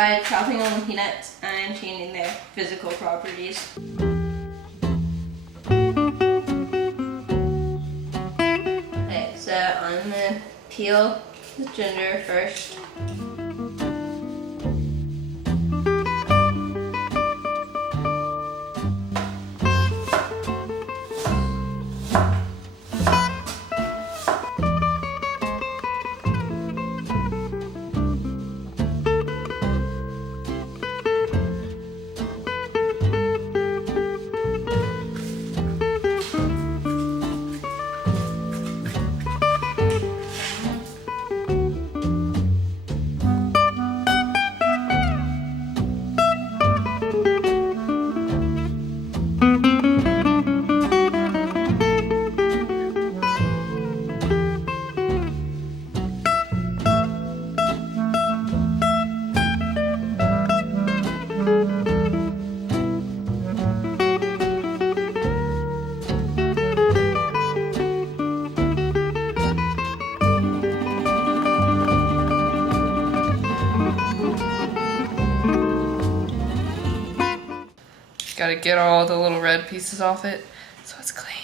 by chopping on the peanuts and changing their physical properties. Okay, so I'm gonna peel the ginger first. Gotta get all the little red pieces off it so it's clean.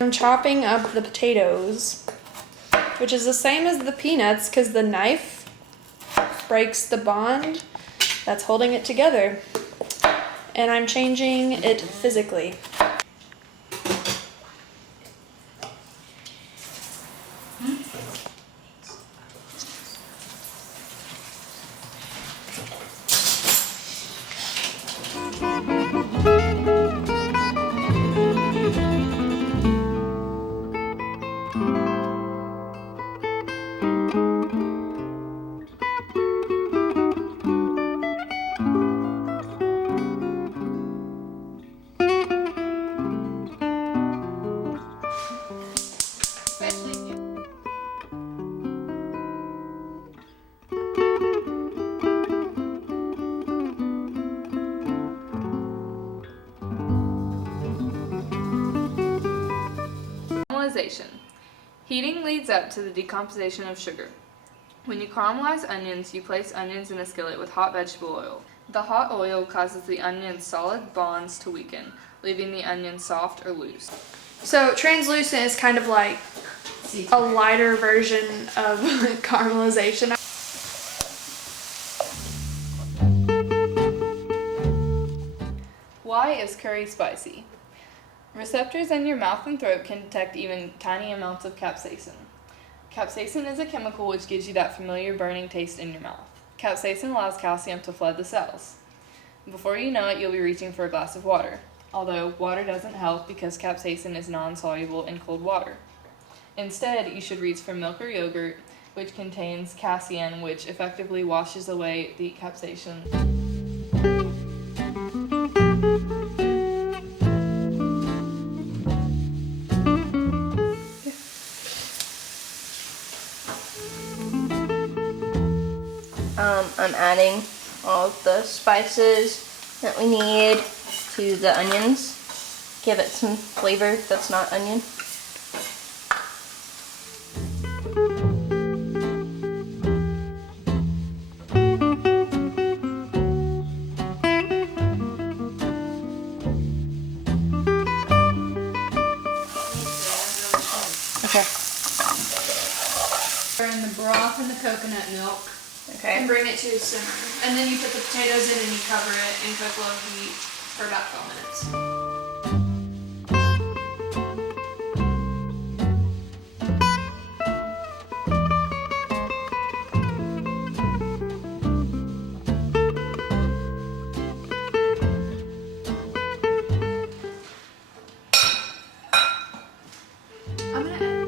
I'm chopping up the potatoes, which is the same as the peanuts because the knife breaks the bond that's holding it together. And I'm changing it physically. Caramelization. Heating leads up to the decomposition of sugar. When you caramelize onions, you place onions in a skillet with hot vegetable oil. The hot oil causes the onion's solid bonds to weaken, leaving the onion soft or loose. So translucent is kind of like a lighter version of caramelization. Why is curry spicy? Receptors in your mouth and throat can detect even tiny amounts of capsaicin. Capsaicin is a chemical which gives you that familiar burning taste in your mouth. Capsaicin allows calcium to flood the cells. Before you know it, you'll be reaching for a glass of water. Although water doesn't help because capsaicin is non-soluble in cold water. Instead, you should reach for milk or yogurt, which contains casein, which effectively washes away the capsaicin. I'm adding all of the spices that we need to the onions. Give it some flavor that's not onion. Okay. In the broth and the coconut milk. Okay. And bring it to a simmer. And then you put the potatoes in and you cover it and cook low heat for about 12 minutes. I'm gonna add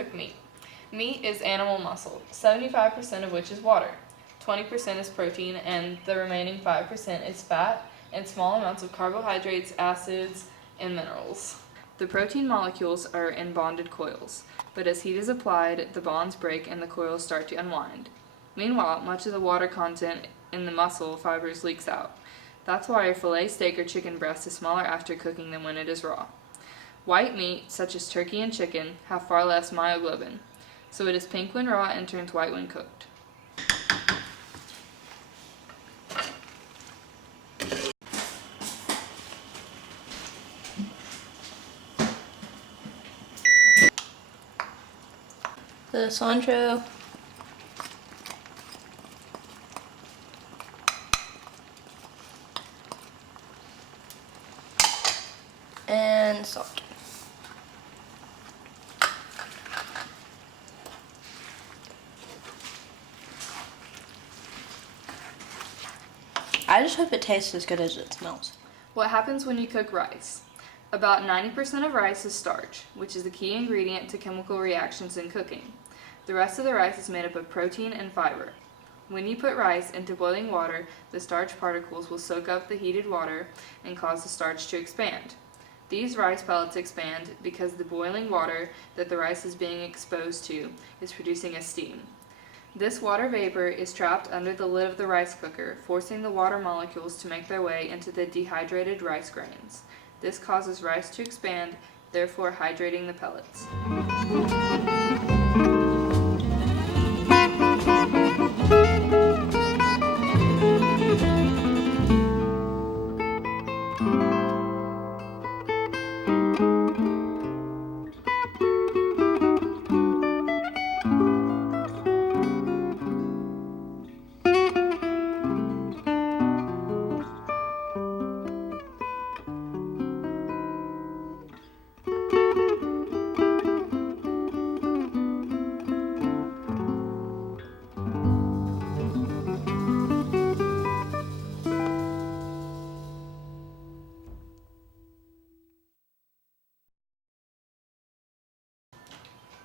cook meat. Meat is animal muscle, 75% of which is water. 20% is protein, and the remaining 5% is fat and small amounts of carbohydrates, acids, and minerals. The protein molecules are in bonded coils, but as heat is applied, the bonds break and the coils start to unwind. Meanwhile, much of the water content in the muscle fibers leaks out. That's why a fillet steak or chicken breast is smaller after cooking than when it is raw. White meat, such as turkey and chicken, have far less myoglobin, so it is pink when raw and turns white when cooked. The cilantro. And salt. I just hope it tastes as good as it smells. What happens when you cook rice? About 90% of rice is starch, which is the key ingredient to chemical reactions in cooking. The rest of the rice is made up of protein and fiber. When you put rice into boiling water, the starch particles will soak up the heated water and cause the starch to expand. These rice pellets expand because the boiling water that the rice is being exposed to is producing a steam. This water vapor is trapped under the lid of the rice cooker, forcing the water molecules to make their way into the dehydrated rice grains. This causes rice to expand, therefore hydrating the pellets.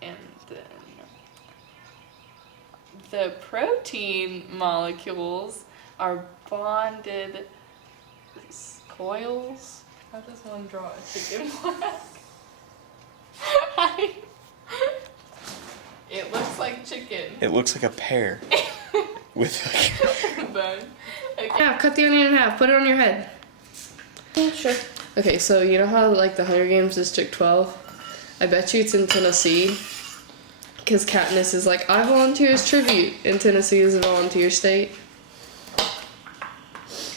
And then the protein molecules are bonded coils. How does one draw a chicken leg? It looks like chicken. It looks like a pear with But, okay. Yeah, cut the onion in half. Put it on your head. Yeah, sure. Okay, so you know how like the Hunger Games District 12? I bet you it's in Tennessee. Because Katniss is like, I volunteer as tribute. And Tennessee is a volunteer state.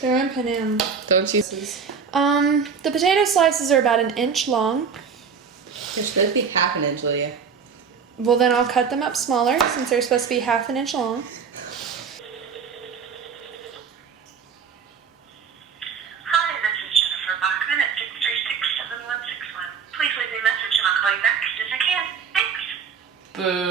They're in Panam. Don't you? The potato slices are about 1 inch long. They're supposed to be half an inch, Lydia. Well, then I'll cut them up smaller since they're supposed to be 1/2 inch long. Hi, this is Jennifer Bachman at 636-7161. Please leave me a message and I'll call you back as soon as I can. Thanks. Boo.